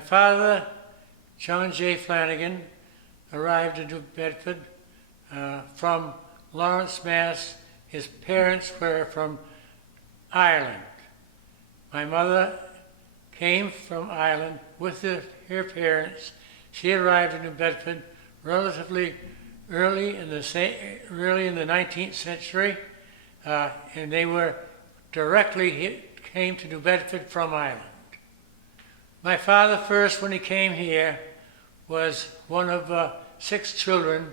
My father, John J. Flanagan, arrived in New Bedford from Lawrence, Mass. His parents were from Ireland. My mother came from Ireland with her parents. She arrived in New Bedford relatively early in the 19th century, and they were came to New Bedford from Ireland. My father first, when he came here, was one of 6 children,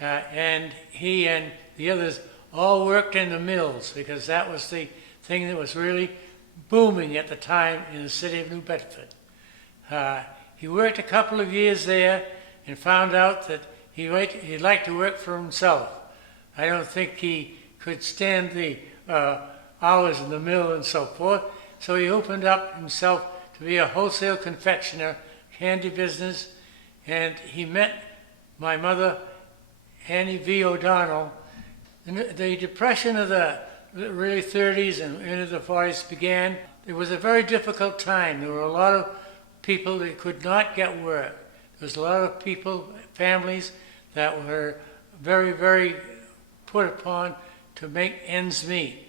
and he and the others all worked in the mills because that was the thing that was really booming at the time in the city of New Bedford. He worked a couple of years there and found out that he'd like to work for himself. I don't think he could stand the hours in the mill and so forth, so he opened up himself to be a wholesale confectioner, candy business, and he met my mother, Annie V. O'Donnell. And the depression of the really 30s and into the 40s began. It was a very difficult time. There were a lot of people that could not get work. There was a lot of people, families, that were very, very put upon to make ends meet.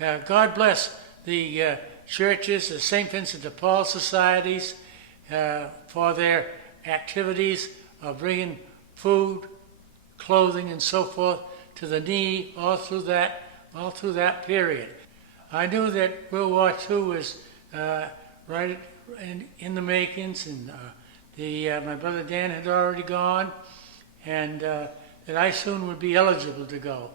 God bless the churches, the St. Vincent de Paul societies, for their activities of bringing food, clothing, and so forth to the needy all through that period. I knew that World War II was right in the makings, and my brother Dan had already gone, and that I soon would be eligible to go.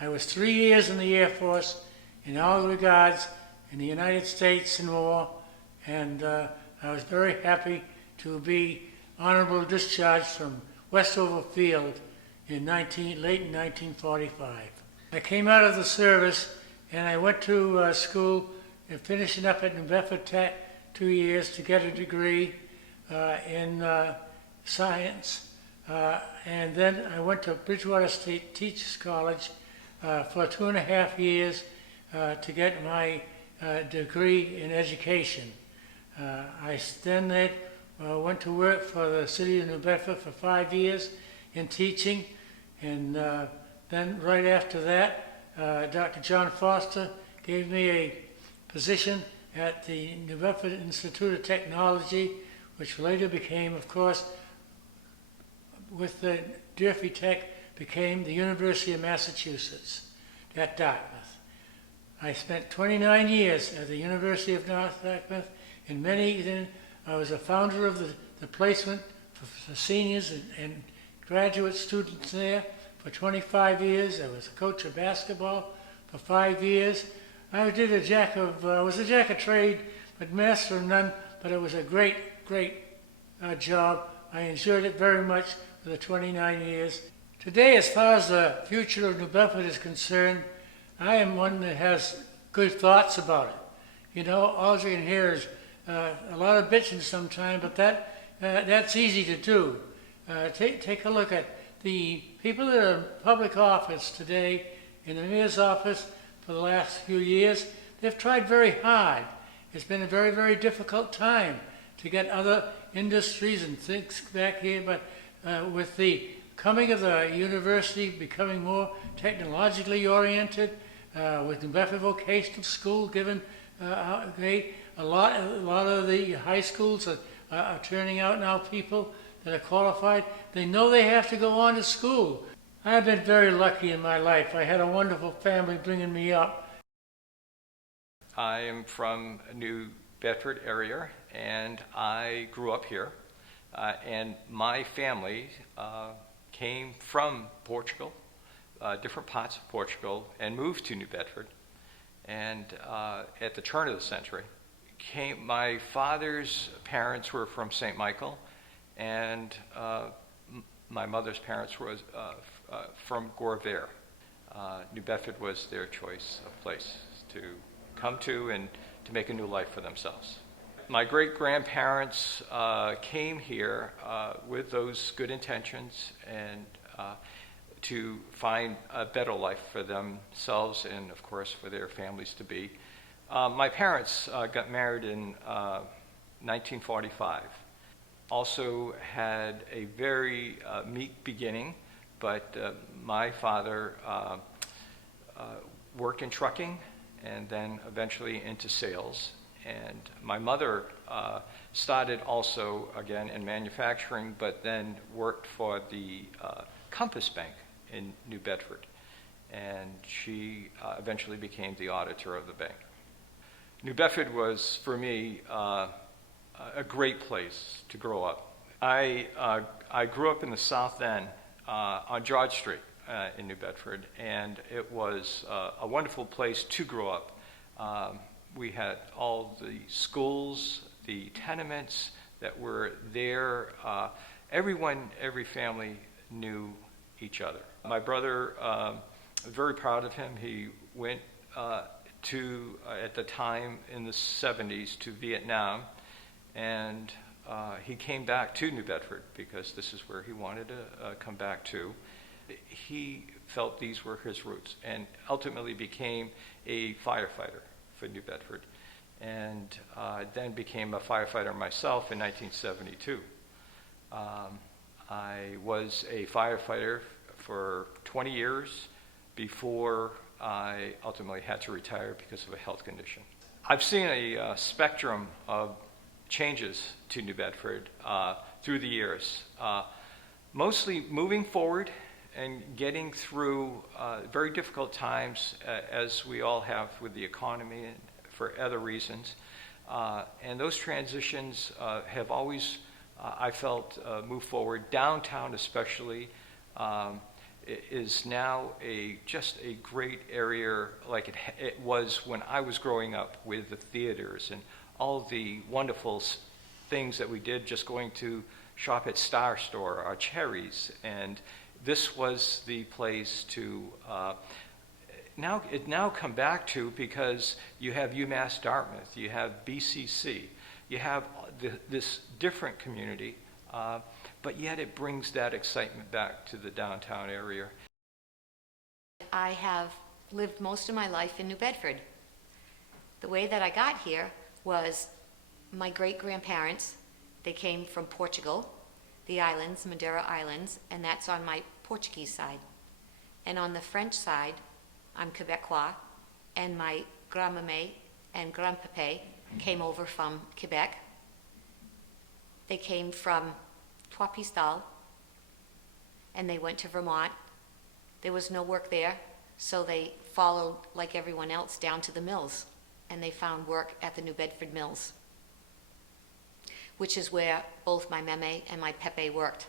I was 3 years in the Air Force in all regards in the United States and more, and I was very happy to be honorable discharged from Westover Field in late 1945. I came out of the service and I went to school, finishing up at New Bedford Tech 2 years to get a degree in science. And then I went to Bridgewater State Teachers College for 2.5 years to get my degree in education. I then went to work for the city of New Bedford for 5 years in teaching, and then right after that, Dr. John Foster gave me a position at the New Bedford Institute of Technology, which later became, of course, with the Durfee Tech, became the University of Massachusetts at Dartmouth. I spent 29 years at the University of North Dartmouth, and I was a founder of the placement for seniors and graduate students there for 25 years. I was a coach of basketball for 5 years. I was a jack of trade, but master of none, but it was a great job. I enjoyed it very much for the 29 years. Today, as far as the future of New Bedford is concerned, I am one that has good thoughts about it. You know, all you can hear is a lot of bitching sometimes, but that's easy to do. Take a look at the people that are in public office today, in the mayor's office for the last few years. They've tried very hard. It's been a very, very difficult time to get other industries and things back here, but with the coming of the university becoming more technologically oriented, with New Bedford Vocational School given a lot of the high schools are turning out now people that are qualified. They know they have to go on to school. I've been very lucky in my life. I had a wonderful family bringing me up. I am from New Bedford area, and I grew up here. And my family came from Portugal, different parts of Portugal, and moved to New Bedford. And at the turn of the century, my father's parents were from St. Michael, and my mother's parents were from Correia. New Bedford was their choice of place to come to and to make a new life for themselves. My great-grandparents came here with those good intentions and to find a better life for themselves and, of course, for their families to be. My parents got married in 1945. Also had a very meek beginning, but my father worked in trucking and then eventually into sales. And my mother started also, again, in manufacturing, but then worked for the Compass Bank in New Bedford. And she eventually became the auditor of the bank. New Bedford was, for me, a great place to grow up. I grew up in the South End on George Street in New Bedford, and it was a wonderful place to grow up. We had all the schools, the tenements that were there. Every family knew each other. My brother, very proud of him, he went at the time in the 70s to Vietnam, and he came back to New Bedford because this is where he wanted to come back to. He felt these were his roots and ultimately became a firefighter for New Bedford, and then became a firefighter myself in 1972. I was a firefighter for 20 years before I ultimately had to retire because of a health condition. I've seen a spectrum of changes to New Bedford through the years, mostly moving forward and getting through very difficult times, as we all have with the economy and for other reasons. And those transitions have always, I felt, moved forward. Downtown especially is now just a great area like it was when I was growing up, with the theaters and all the wonderful things that we did, just going to shop at Star Store or Cherries. And this was the place to now come back to, because you have UMass Dartmouth, you have BCC, you have this different community, but yet it brings that excitement back to the downtown area. I have lived most of my life in New Bedford. The way that I got here was my great-grandparents. They came from Portugal, the islands, Madeira Islands, and that's on my Portuguese side. And on the French side, I'm Quebecois, and my grand-mame and grand-papa came over from Quebec. They came from Trois-Pistoles, and they went to Vermont. There was no work there, so they followed, like everyone else, down to the mills, and they found work at the New Bedford mills, which is where both my meme and my pepe worked,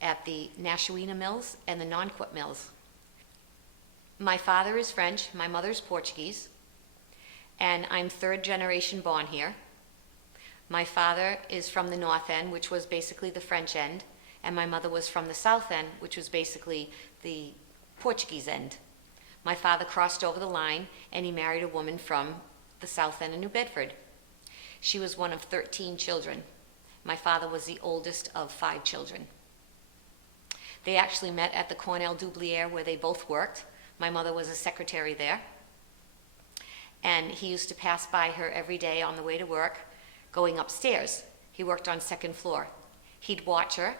at the Nashawina mills and the Nonquit mills. My father is French, my mother's Portuguese, and I'm third generation born here. My father is from the North End, which was basically the French end, and my mother was from the South End, which was basically the Portuguese end. My father crossed over the line, and he married a woman from the South End of New Bedford. She was one of 13 children. My father was the oldest of 5 children. They actually met at the Cornell Doublier, where they both worked. My mother was a secretary there, and he used to pass by her every day on the way to work, going upstairs. He worked on 2nd floor. He'd watch her.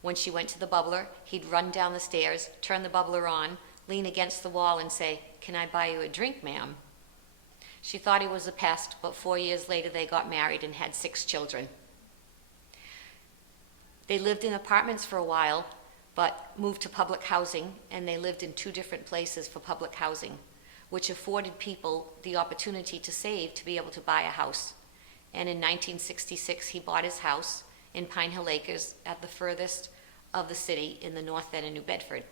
When she went to the bubbler, he'd run down the stairs, turn the bubbler on, lean against the wall and say, "Can I buy you a drink, ma'am?" She thought he was a pest, but 4 years later they got married and had 6 children. They lived in apartments for a while, but moved to public housing, and they lived in 2 different places for public housing, which afforded people the opportunity to save to be able to buy a house. And in 1966, he bought his house in Pine Hill Acres at the furthest of the city in the North End of New Bedford.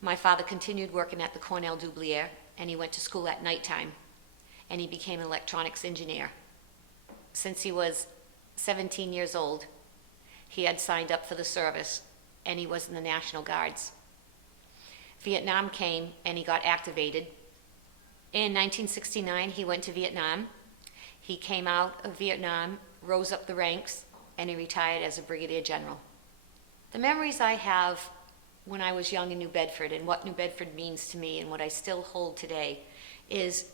My father continued working at the Cornell Doublier, and he went to school at nighttime, and he became an electronics engineer. Since he was 17 years old, he had signed up for the service, and he was in the National Guards. Vietnam came, and he got activated. In 1969, he went to Vietnam. He came out of Vietnam, rose up the ranks, and he retired as a brigadier general. The memories I have when I was young in New Bedford, and what New Bedford means to me and what I still hold today, is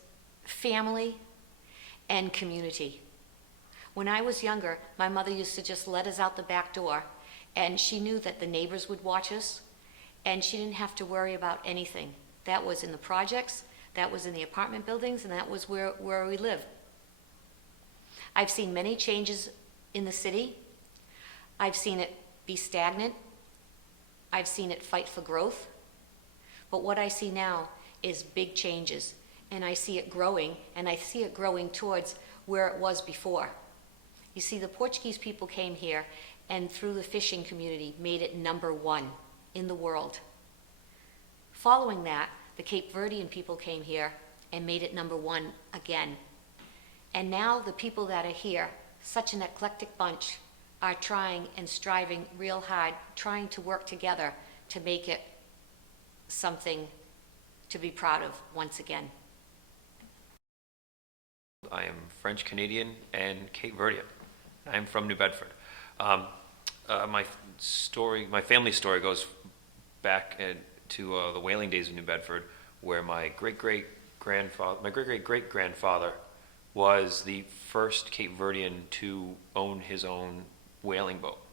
family and community. When I was younger, my mother used to just let us out the back door, and she knew that the neighbors would watch us, and she didn't have to worry about anything. That was in the projects, that was in the apartment buildings, and that was where we live. I've seen many changes in the city. I've seen it be stagnant. I've seen it fight for growth. But what I see now is big changes, and I see it growing, and I see it growing towards where it was before. You see, the Portuguese people came here and through the fishing community made it #1 in the world. Following that, the Cape Verdean people came here and made it #1 again. And now the people that are here, such an eclectic bunch, are trying and striving real hard, trying to work together to make it something to be proud of once again. I am French Canadian and Cape Verdean. I'm from New Bedford. My family story goes back to the whaling days of New Bedford, where my great great grandfather was the first Cape Verdean to own his own whaling boat,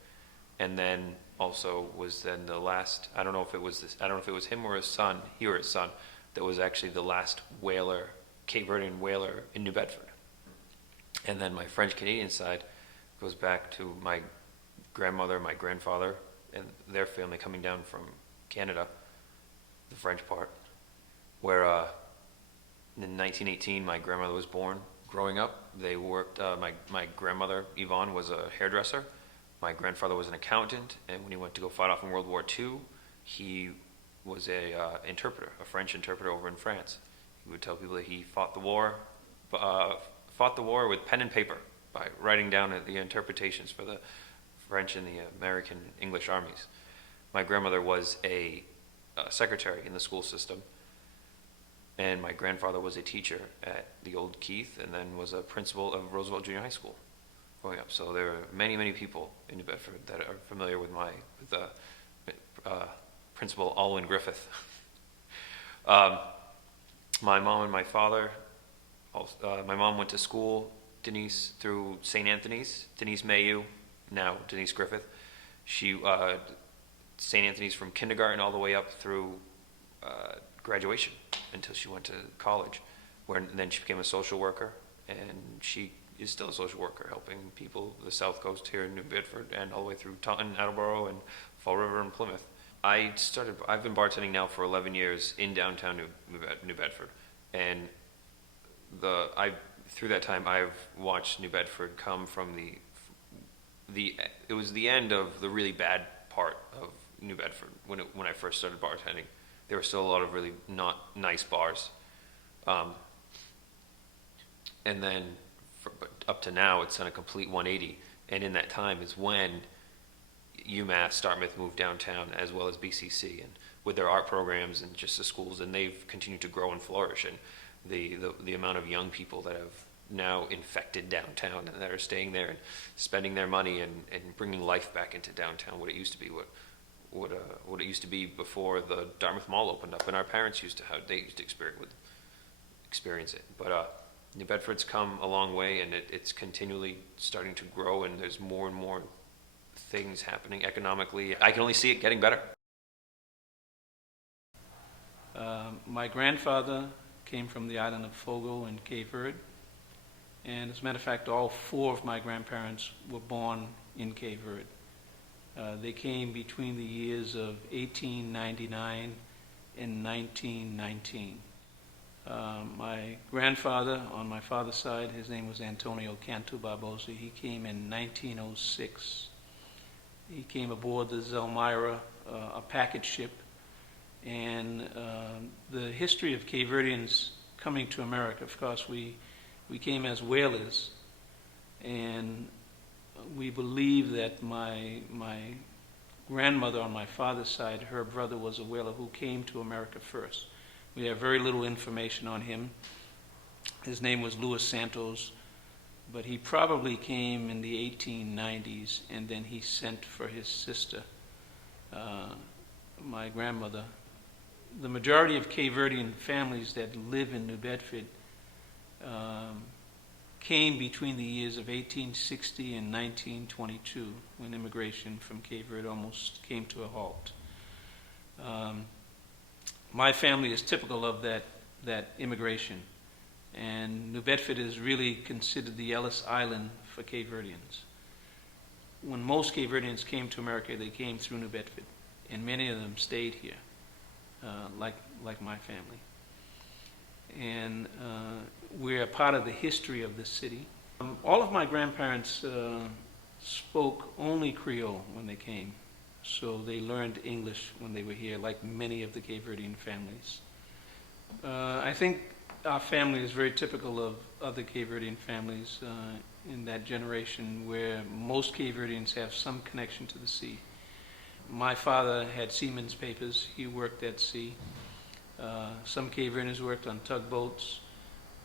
and then also was then the last. I don't know if it was him or his son, that was actually the last whaler, Cape Verdean whaler in New Bedford. And then my French Canadian side goes back to my grandmother, my grandfather, and their family coming down from Canada, the French part, where in 1918 my grandmother was born. Growing up, they worked, my grandmother, Yvonne, was a hairdresser. My grandfather was an accountant, and when he went to go fight off in World War II, he was a French interpreter over in France. He would tell people that he fought the war with pen and paper by writing down the interpretations for the French and the American English armies. My grandmother was a secretary in the school system, and my grandfather was a teacher at the old Keith, and then was a principal of Roosevelt Junior High School growing up. So there are many, many people in New Bedford that are familiar with Principal Alwyn Griffith. My mom and my father, my mom went to school, Denise, through St. Anthony's, Denise Mayu, now Denise Griffith. She, St. Anthony's from kindergarten all the way up through graduation until she went to college, where then she became a social worker, and she is still a social worker helping people the South Coast here in New Bedford and all the way through Taunton, Attleboro, and Fall River and Plymouth. I've been bartending now for 11 years in downtown New Bedford, and through that time I've watched New Bedford come from it was the end of the really bad part of New Bedford when I first started bartending. There were still a lot of really not nice bars, and then up to now it's done a complete 180. And in that time is when UMass Dartmouth moved downtown, as well as BCC, and with their art programs and just the schools, and they've continued to grow and flourish. And the amount of young people that have now infected downtown and that are staying there and spending their money and bringing life back into downtown, what it used to be, what it used to be before the Dartmouth Mall opened up, and our parents used to experience it. But New Bedford's come a long way, and it's continually starting to grow, and there's more and more things happening economically. I can only see it getting better. My grandfather came from the island of Fogo in Cape Verde, and as a matter of fact, all 4 of my grandparents were born in Cape Verde. They came between the years of 1899 and 1919. My grandfather, on my father's side, his name was Antonio Cantu Barboza. He came in 1906. He came aboard the Zelmira, a package ship, and the history of Cape Verdeans coming to America, of course, we came as whalers, and we believe that my grandmother on my father's side, her brother was a whaler who came to America first. We have very little information on him. His name was Louis Santos, but he probably came in the 1890s, and then he sent for his sister, my grandmother. The majority of Cape Verdean families that live in New Bedford came between the years of 1860 and 1922, when immigration from Cape Verde almost came to a halt. My family is typical of that immigration, and New Bedford is really considered the Ellis Island for Cape Verdeans. When most Cape Verdeans came to America, they came through New Bedford, and many of them stayed here, like my family. And we're a part of the history of this city. All of my grandparents spoke only Creole when they came, so they learned English when they were here, like many of the Cape Verdean families. I think our family is very typical of other Cape Verdean families in that generation, where most Cape Verdeans have some connection to the sea. My father had seaman's papers. He worked at sea. Some Cape Verdeans worked on tugboats.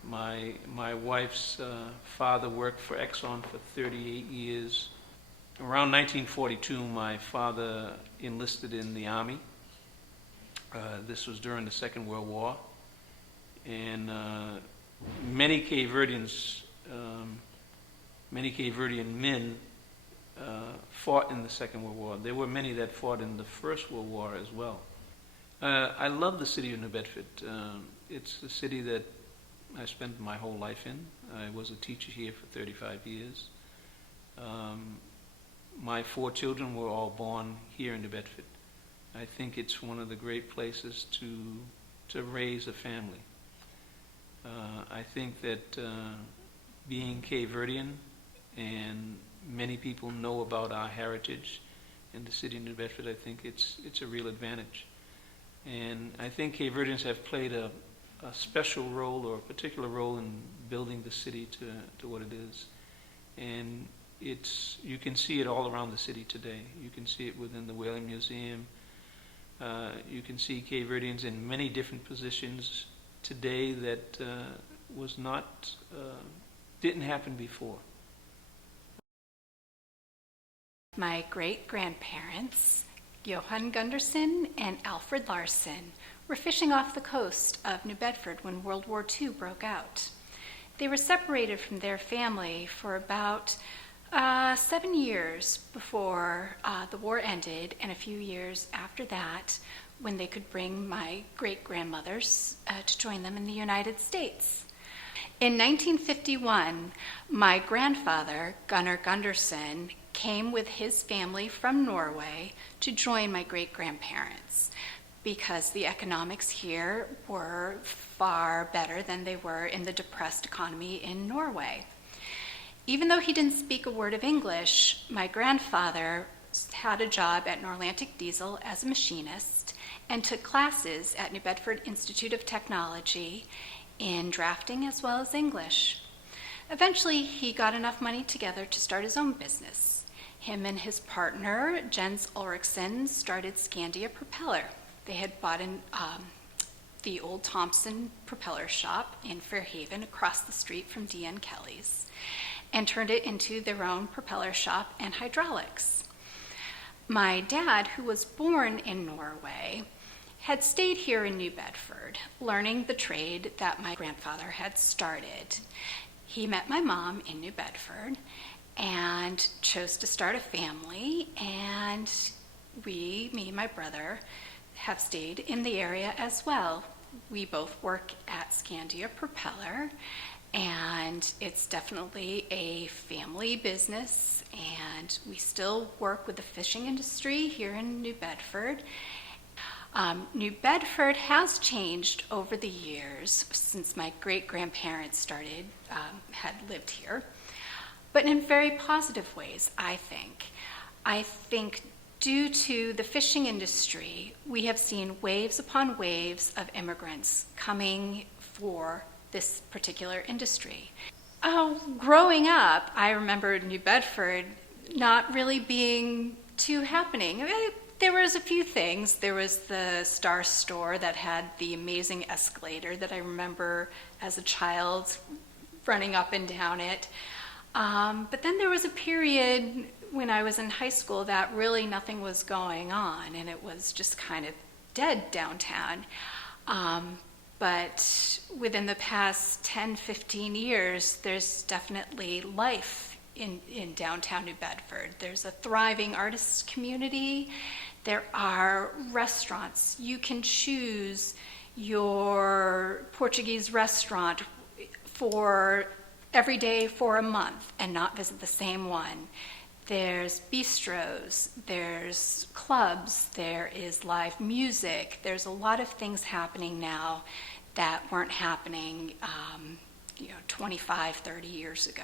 My wife's father worked for Exxon for 38 years. Around 1942, my father enlisted in the Army. This was during the Second World War. And many Cape Verdeans, many Cape Verdean men fought in the Second World War. There were many that fought in the First World War as well. I love the city of New Bedford. It's a city that I spent my whole life in. I was a teacher here for 35 years. My 4 children were all born here in New Bedford. I think it's one of the great places to raise a family. I think that being Cape Verdean, and many people know about our heritage in the city of New Bedford, I think it's a real advantage. And I think Cape Verdeans have played a special role, or a particular role, in building the city to what it is. And you can see it all around the city today. You can see it within the Whaling Museum. You can see Cape Verdeans in many different positions today that didn't happen before. My great-grandparents, Johan Gundersen and Alfred Larsen, were fishing off the coast of New Bedford when World War II broke out. They were separated from their family for about 7 years before the war ended, and a few years after that, when they could bring my great-grandmothers to join them in the United States. In 1951, my grandfather, Gunnar Gundersen, came with his family from Norway to join my great-grandparents, because the economics here were far better than they were in the depressed economy in Norway. Even though he didn't speak a word of English, my grandfather had a job at Norlantic Diesel as a machinist and took classes at New Bedford Institute of Technology in drafting as well as English. Eventually, he got enough money together to start his own business. Him and his partner, Jens Ulrichsen, started Scandia Propeller. They had bought the old Thompson propeller shop in Fairhaven across the street from D.N. Kelly's, and turned it into their own propeller shop and hydraulics. My dad, who was born in Norway, had stayed here in New Bedford, learning the trade that my grandfather had started. He met my mom in New Bedford and chose to start a family, and me and my brother, have stayed in the area as well. We both work at Scandia Propeller, and it's definitely a family business, and we still work with the fishing industry here in New Bedford. New Bedford has changed over the years since my great-grandparents had lived here, but in very positive ways, I think. I think due to the fishing industry, we have seen waves upon waves of immigrants coming for this particular industry. Growing up, I remember New Bedford not really being too happening. There was a few things. There was the Star Store that had the amazing escalator that I remember as a child running up and down it. But then there was a period when I was in high school that really nothing was going on, and it was just kind of dead downtown. But within the past 10, 15 years, there's definitely life in downtown New Bedford. There's a thriving artists community. There are restaurants. You can choose your Portuguese restaurant for every day for a month and not visit the same one. There's bistros, there's clubs, there is live music. There's a lot of things happening now that weren't happening 25, 30 years ago.